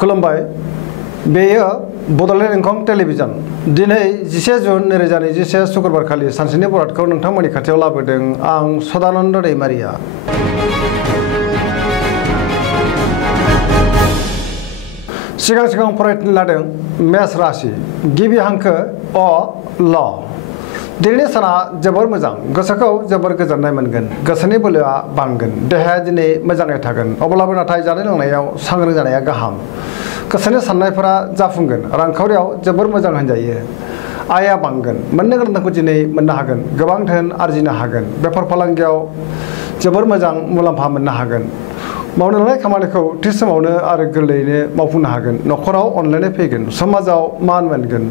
खुलुमबाय बेयो बड'लेण्ड इंखं टेलिभिजन दिनै 10 जुन 2021 शुक्रबार खालि सानसेनि बरादखौ नोंथांमोननि खाथियाव लाबोदों आं सदानन्द दैमारिया। सिगां फरायनो लादों मेष राशि गिबि हांखो अ ल। दिनैनि साना जोबोर मोजां, गोसोखौ जोबोर गोजोननाय मोनगोन, गोसोनि बोलोआ बांगोन, देहाया दिनै मोजाङै थागोन। अब्लाबो नाथाय जानाय लोंनायाव सांग्रां जानाया गाहाम। गोसोनि साननायफोरा जाफुंगोन, रांखावरियाव जोबोर मोजां होनजायो। आयआ बांगोन, मोननो गोनांखौ दिनै मोननो हागोन, गोबां धोन आरजिनो हागोन। बेफार फालांगियाव जोबोर मोजां मुलाम्फा मोननो हागोन। मावनो लानाय खामानिखौ थि समावनो आरो गोरलैयैनो मावफुंनो हागोन। न'खराव अनलायनाय फैगोन, समाजाव मान मोनगोन,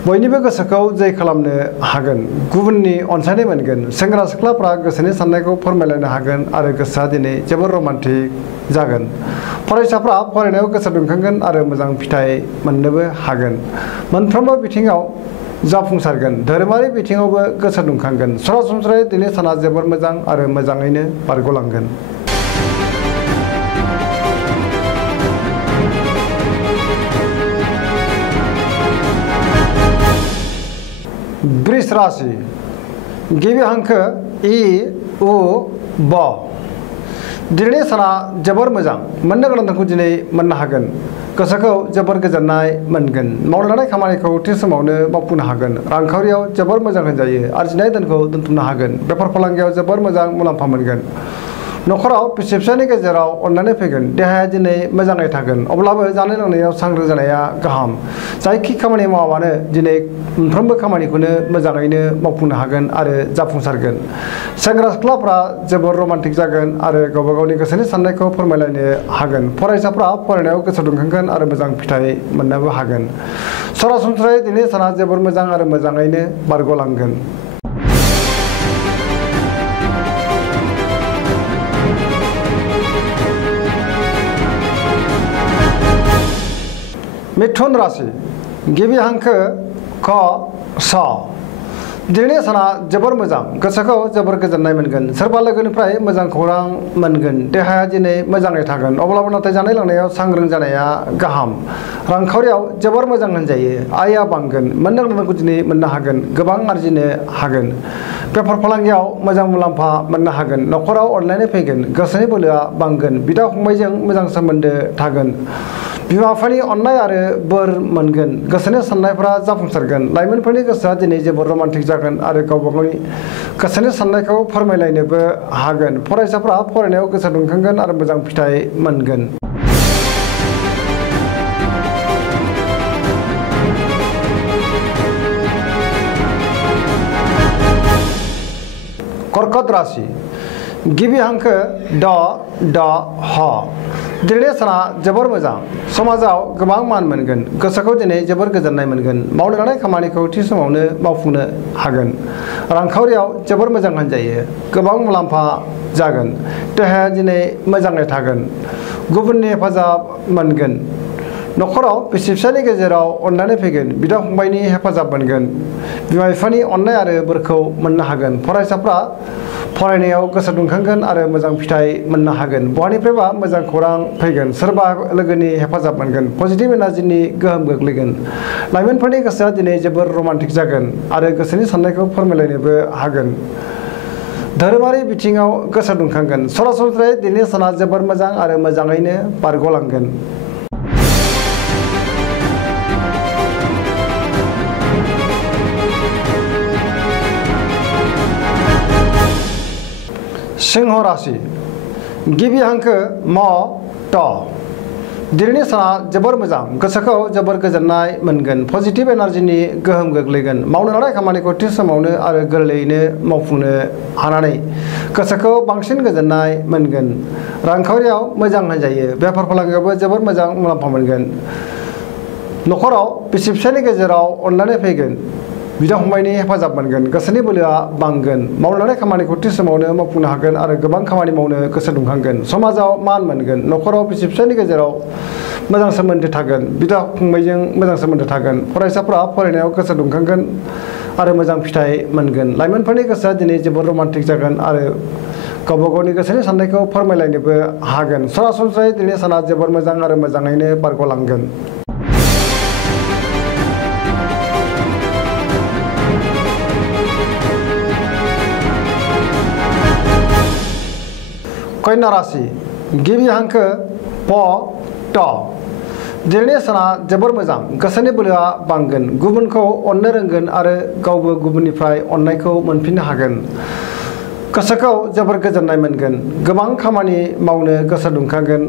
बयनिबो गोसोखौ जै खालामनो हागोन, गुबुननि अनसायनाय मोनगोन। सेंग्रा सिख्लाफ्रा गोसोनि साननायखौ फोरमायलायनो हागोन आरो गोसोआ दिनै जोबोर रमान्टिक जागोन। फरायसाफ्रा फरायनायाव गोसो दुंखांगोन आरो मोजां फिथाइ मोननोबो हागोन। मोनफ्रोमबो बिथिङाव जाफुंसारगोन, धोरोमारि बिथिङावबो गोसो दुंखांगोन। सरासनस्रायै दिनै साना जोबोर मोजां आरो मोजाङैनो बारग'लांगोन। वृष राशि गिबि हांखो इ उ ब। दिनैनि साना जोबोर मोजां, मोननो गोनांखौ दिनै मोननो हागोन, गोसोखौ जोबोर गोजोननाय मोनगोन। मावनो लानाय खामानिखौ थि समावनो मावफुंनो हागोन। रांखावरियाव जोबोर मोजां होनजायो, आरजिनाय धोनखौ दोनथुमनो हागोन। बेफार फालांगियाव जोबोर मोजां मुलाम्फा मोनगोन। न'खराव बिसि फिसायनि गेजेराव अनलायनाय फैगोन, देहाया दिनै मोजाङै थागोन। अब्लाबो जानाय लोंनायाव सांग्रां जानाया गाहाम। जायखि खामानि मावा मानो दिनै मोनफ्रोमबो खामानिखौनो मोजाङैनो मावफुंनो हागोन आरो जाफुंसारगोन। सेंग्रा सिख्लाफ्रा जोबोर रमान्टिक जागोन आरो गावबा गावनि गोसोनि साननायखौ फोरमायलायनो हागोन। फरायसाफ्रा फरायनायाव गोसो दुंखांगोन आरो मोजां फिथाइ मोननोबो हागोन। सरासनस्रायै दिनै साना जोबोर मोजां आरो मोजाङैनो बारग'लांगोन। मिथुन राशि गिबि हांखो ख स। दिनैनि साना जोबोर मोजां, गोसोखौ जोबोर गोजोननाय मोनगोन। सोरबा लोगोनिफ्राय मोजां खौरां मोनगोन। देहाया दिनै मोजाङै थागोन। अब्लाबो नाथाय जानाय लोंनायाव सांग्रां जानाया गाहाम। रांखावरियाव जोबोर मोजां होनजायो। आयआ बांगोन, मोननो गोनांखौ दिनै मोननो हागोन, गोबां आरजिनो हागोन। बेफार फालांगियाव मोजां मुलाम्फा मोननो हागोन। न'खराव अनलायनाय फैगोन, गोसोनि बोलोआ बांगोन, बिदा फंबायजों मोजां सोमोन्दो थागोन। बिमा बिफानि अननाय आरो बोर मोनगोन। गोसोनि साननायफ्रा जाफुंसारगोन। लाइमोनफोरनि गोसोआ दिनै जोबोर रमान्टिक जागोन आरो गावबा गावनि गोसोनि साननायखौ फोरमायलायनोबो हागोन। फरायसाफ्रा फरायनायाव गोसो दुंखांगोन आरो मोजां फिथाइ मोनगोन। कर्कट राशि गिबि हांखो ड ड ह। दिनैनि साना जोबोर मोजां, समाजाव गोबां मान मोनगोन, गोसोखौ दिनै जोबोर गोजोननाय मोनगोन। मावनो लानाय खामानिखौ थि समावनो मावफुंनो हागोन। रांखावरियाव जोबोर मोजां होनजायो, गोबां मुलाम्फा जागोन। देहाया दिनै मोजाङै थागोन, गुबुननि हेफाजाब मोनगोन। न'खराव बिसि फिसायनि गेजेराव अनलायनाय फैगोन, बिदा फंबायनि हेफाजाब मोनगोन। बिमा बिफानि अननाय आरो बोरखौ मोननो हागोन। फरायसाफ्रा फरायनायाव गोसो दुंखांगोन आरो मोजां फिथाइ मोननो हागोन। बहानिफ्रायबा मोजां खौरां फैगोन, सोरबा लोगोनि हेफाजाब मोनगोन, पजिटिभ एनार्जिनि गोहोम गोग्लैगोन। लाइमोनफोरनि गोसोआ दिनै जोबोर रमान्टिक जागोन आरो गोसोनि साननायखौ फोरमायलायनोबो हागोन। धोरोमारि बिथिङाव गोसो दुंखांगोन। सरासनस्रायै दिनैनि साना जोबोर मोजां आरो मोजाङैनो बारग'लांगोन। सिंह राशि गिबि हांखो म ट। दिनैनि साना जोबोर मोजां, गोसोखौ जोबोर गोजोननाय मोनगोन, पजिटिभ एनार्जिनि गोहोम गोग्लैगोन। मावनो लानाय खामानिखौ थि समावनो आरो गोरलैयैनो मावफुंनो हानानै गोसोखौ बांसिन गोजोननाय मोनगोन। रांखावरियाव मोजां होनजायो। बेफार फालांगियावबो जोबोर मोजां मुलाम्फा मोनगोन। न'खराव बिसि फिसायनि गेजेराव अनलायनाय फैगोन, बिदा फंबायनि हेफाजाब मोनगोन। गोसोनि बोलोआ बांगोन। मावनो लानाय खामानिखौ थि समावनो मावफुंनो हागोन आरो गोबां खामानि मावनो गोसो दुंखांगोन। समाजाव मान मोनगोन। न'खराव बिसि फिसायनि गेजेराव मोजां सोमोन्दो थागोन, बिदा फंबायजों मोजां सोमोन्दो थागोन। फरायसाफ्रा फरायनायाव गोसो दुंखांगोन आरो मोजां फिथाइ मोनगोन। लाइमोनफोरनि गोसोआ दिनै जोबोर रमान्टिक जागोन आरो गावबा गावनि गोसोनि साननायखौ फोरमायलायनोबो हागोन। सरासनस्रायै दिनै साना जोबोर मोजां आरो मोजाङैनो बारग'लांगोन। कन्या राशि गिबि हांखो प ट दिनैनि साना जोबोर मोजां गोसोनि बोलोआ बांगोन गुबुनखौ अननो रोंगोन आरो गावबो गुबुननिफ्राय अननायखौ मोनफिननो हागोन। गोसोखौ जोबोर गोजोननाय मोनगोन गोबां खामानि मावनो गोसो दुंखांगोन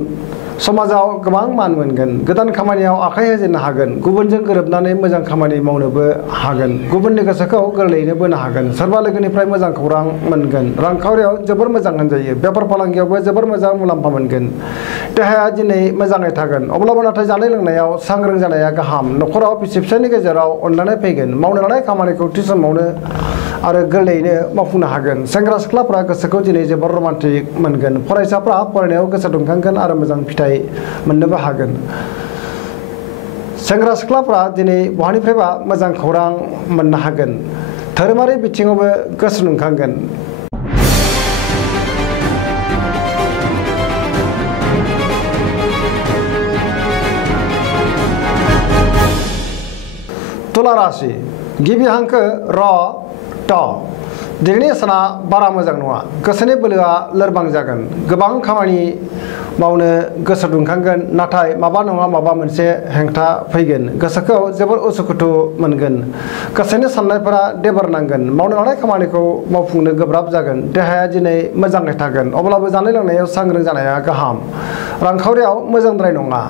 समाजाव गोबां मान मोनगोन गोदान खामानियाव आखाइ होजेननो हागोन गुबुनजों गोरोबनानै मोजां खामानि मावनोबो हागोन गुबुननि गोसोखौ गोरलैयैनो बोनो हागोन सोरबा लोगोनिफ्राय मोजां खौरां मोनगोन रांखावरियाव जोबोर मोजां होनजायो बेफार फालांगियावबो जोबोर मोजां मुलाम्फा मोनगोन देहाया दिनै मोजाङै थागोन अब्लाबो नाथाय जानाय लोंनायाव सांग्रां जानाया गाहाम न'खराव बिसि फिसायनि गेजेराव अनलायनाय फैगोन मावनो लानाय खामानिखौ थि समावनो आरो गोरलैयैनो मावफुंनो हागोन सेंग्रा सिख्लाफ्रा गोसोखौ दिनै जोबोर रमान्टिक मोनगोन फरायसाफ्रा फरायनायाव गोसो दुंखांगोन आरो मोजां फिथाइ मोननोबो हागोन सेंग्रा सिख्लाफ्रा दिनै बहानिफ्रायबा मोजां खौरां मोननो हागोन धोरोमारि बिथिङावबो गोसो दुंखांगोन। तुला राशि गिबि हांखो र ट दिनैनि साना बारा मोजां नङा गोसोनि बोलोआ लोरबां जागोन गोबां खामानि मावनो गोसो दुंखांगोन नाथाय माबा नङा माबा मोनसे हेंथा फैगोन गोसोखौ जोबोर उसुखुथु मोनगोन गोसोनि साननायफोरा देबार नांगोन मावनो लानाय खामानिखौ मावफुंनो गोब्राब जागोन देहाया दिनै मोजाङै थागोन अब्लाबो जानाय लोंनायाव सांग्रां जानाया गाहाम रांखावरियाव मोजांद्राय नङा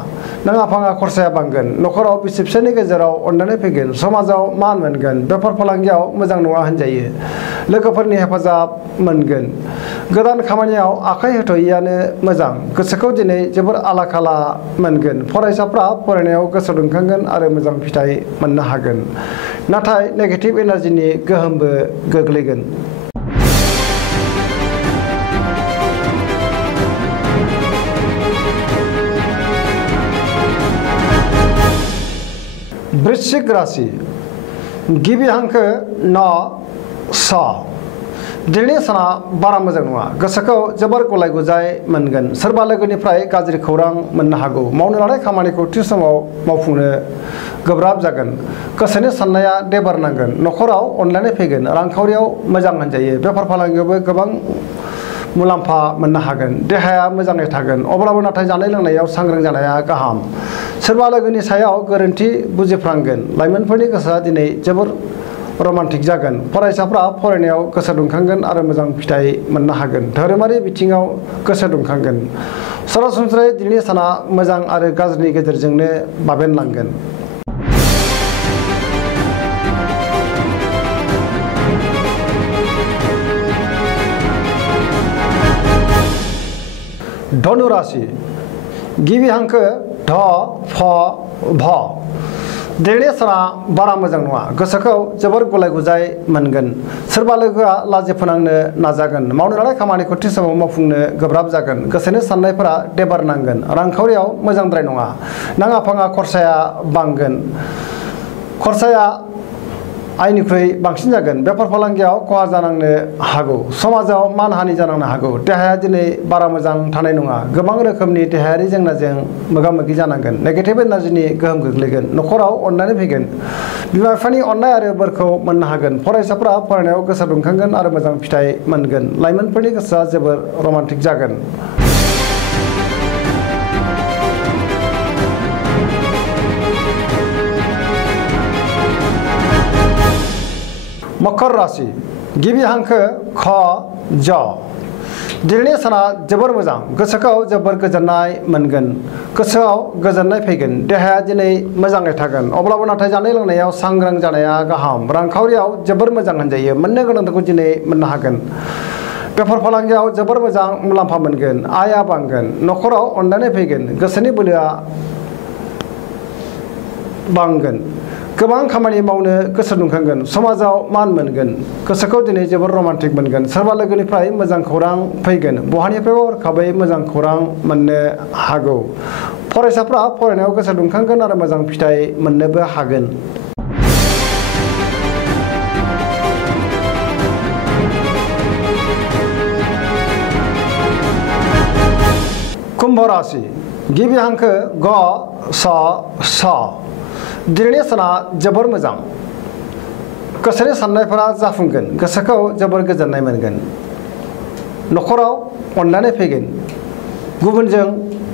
नाङा फाङा खरसाया बांगोन न'खराव बिसि फिसायनि गेजेराव अननानै फैगोन समाजाव मान मोनगोन बेफार फालांगियाव मोजां नङा होनजायो लोगोफोरनि हेफाजाब मोनगोन गोदान खामानियाव आखाइ होथ'यैआनो मोजां गोसोखौ दिनै जोबोर आला खाला मोनगोन फरायसाफ्रा फरायनायाव गोसो दुंखांगोन आरो मोजां फिथाइ मोननो हागोन नाथाय नेगेटिभ एनार्जिनि गोहोमबो गोग्लैगोन। वृश्चिक राशि गिबि हांखो न स दिनैनि साना बारा मोजां नङा गोसोखौ जोबोर गलाय गुजाय मोनगोन सोरबा लोगोनिफ्राय गाज्रि खौरां मोननो हागौ मावनो लानाय खामानिखौ थि समाव मावफुंनो गोब्राब जागोन गोसोनि साननाया देबार नांगोन न'खराव अनलायनाय फैगोन रांखावरियाव मोजां होनजायो बेफार फालांगियावबो गोबां मुलाम्फा मोननो हागोन देहाया मोजाङै थागोन अब्लाबो नाथाय जानाय लोंनायाव सांग्रां जानाया गाहाम सोरबा लोगोनि सायाव गोरोन्थि बुजिफ्रांगोन लाइमोनफोरनि गोसोआ दिनै जोबोर रमान्टिक जागोन फरायसाफ्रा फरायनायाव गोसो दुंखांगोन आरो मोजां फिथाइ मोननो हागोन धोरोमारि बिथिङाव गोसो दुंखांगोन सरासनस्रायै दिनैनि साना मोजां आरो गाज्रिनि गेजेरजोंनो बाबेनलांगोन। धनु राशि गिबि हांखो ध फ भ दिनैनि साना बारा मोजां नङा गोसोखौ जोबोर गलाय गुजाय मोनगोन सोरबा लोगोआ लाजि फोनांनो नाजागोन मावनो लानाय खामानिखौ थि समाव मावफुंनो गोब्राब जागोन गोसोनि साननायफोरा देबार नांगोन रांखावरियाव मोजांद्राय नङा नाङा फाङा खरसाया बांगोन खरसाया आयनिख्रुइ बांसिन जागोन बेफार फालांगियाव खहा जानांनो हागौ समाजाव मानहानि जानांनो हागौ देहाया दिनै बारा मोजां थानाय नङा गोबां रोखोमनि देहायारि जेंनाजों मोगा मोगि जानांगोन नेगेटिभ एनार्जिनि गोहोम गोग्लैगोन न'खराव अननानै फैगोन बिमा बिफानि अननाय आरो बोरखौ मोननो हागोन फरायसाफ्रा फरायनायाव गोसो दुंखांगोन आरो मोजां फिथाइ मोनगोन लाइमोनफोरनि गोसोआ जोबोर रमान्टिक जागोन। मकर राशि गिबि हांखो ख ज दिनैनि साना जोबोर मोजां गोसोखौ जोबोर गोजोननाय मोनगोन गोसोआव गोजोननाय फैगोन देहाया दिनै मोजाङै थागोन अब्लाबो नाथाय जानाय लोंनायाव सांग्रां जानाया गाहाम रांखावरियाव जोबोर मोजां होनजायो मोननो गोनांखौ दिनै मोननो हागोन बेफार फालांगियाव जोबोर मोजां मुलाम्फा मोनगोन आयआ बांगोन न'खराव अनलायनाय फैगोन गोसोनि बोलोआ बांगोन गोबां खामानि मावनो गोसो दुंखांगोन समाजाव मान मोनगोन गोसोखौ दिनै जोबोर रमान्टिक मोनगोन सोरबा लोगोनिफ्राय मोजां खौरां फैगोन बहानिफ्रायबो हरखाबै मोजां खौरां मोननो हागौ फरायसाफ्रा फरायनायाव गोसो दुंखांगोन आरो मोजां फिथाइ मोननोबो हागोन। कुंभ राशि गिबि हांखो ग स स दिनैनि साना जोबोर मोजां गोसोनि साननायफोरा जाफुंगोन गोसोखौ जोबोर गोजोननाय मोनगोन नखराव अनलायनाय फैगोन गुबुनजों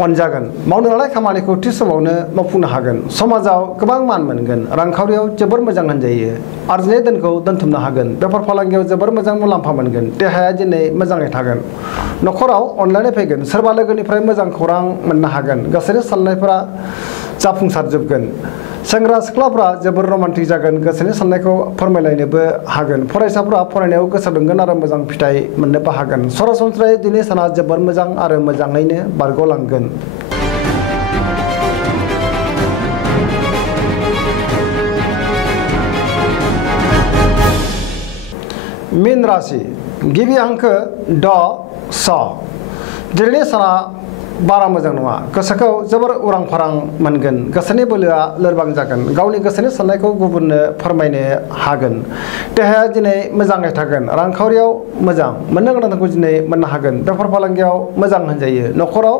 अनजागोन मावनो लानाय खामानिखौ थि समावनो मावफुंनो हागोन समाजाव गोबां मान मोनगोन रांखावरियाव जोबोर मोजां होनजायो आरजिनाय धोनखौ दोनथुमनो हागोन बेफार फालांगियाव जोबोर मोजां मुलाम्फा मोनगोन देहाया दिनै मोजाङै थागोन नखराव अनलायनाय फैगोन सोरबा लोगोनिफ्राय मोजां खौरां मोननो हागोन गोसोनि साननायफोरा जाफुंसारजोबगोन सेंग्रा सिख्लाफ्रा जोबोर रमान्टिक जागोन गोसोनि साननायखौ फोरमायलायनोबो हागोन फरायसाफ्रा फरायनायाव गोसो दुंगोन आरो मोजां फिथाइ मोननोबो हागोन सरासनस्रायै दिनै साना जोबोर मोजां आरो मोजाङैनो बारग'लांगोन मीन राशि गिबि हांखो ड स दिनैनि साना बारा मोजां नङा गोसोखौ जोबोर उरां फारां मोनगोन गोसोनि बोलोआ लोरबां जागोन गावनि गोसोनि साननायखौ गुबुननो फोरमायनो हागोन देहाया दिनै मोजाङै थागोन रांखावरियाव मोजां मोननो गोनांखौ दिनै मोननो हागोन बेफार फालांगियाव मोजां होनजायो नखराव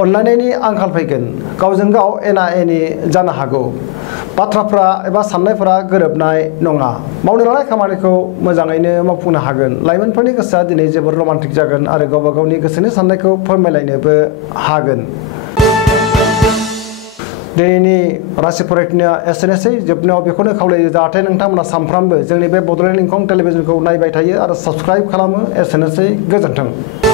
अनलायनायनि आंखाल फैगोन गावजों गाव एना एनि जानो हागौ बाथ्राफ्रा एबा साननायफोरा गोरोबनाय नङा मावनो लानाय खामानिखौ मोजाङैनो मावफुंनो हागोन लाइमोनफोरनि गोसोआ दिनै जोबोर रमान्टिक जागोन आरो गावबा गावनि गोसोनि साननायखौ फोरमायलायनोबो हागोन दिनैनि राशि फरायनाया एसेनोसै जोबनायाव बेखौनो खावलायो जाहाथे नोंथांमोना सानफ्रामबो जोंनि बे बड'लेण्ड इंखं टेलिभिजनखौ नायबाय थायो आरो साबस्क्राइब खालामो एसेनोसै गोजोन्थों।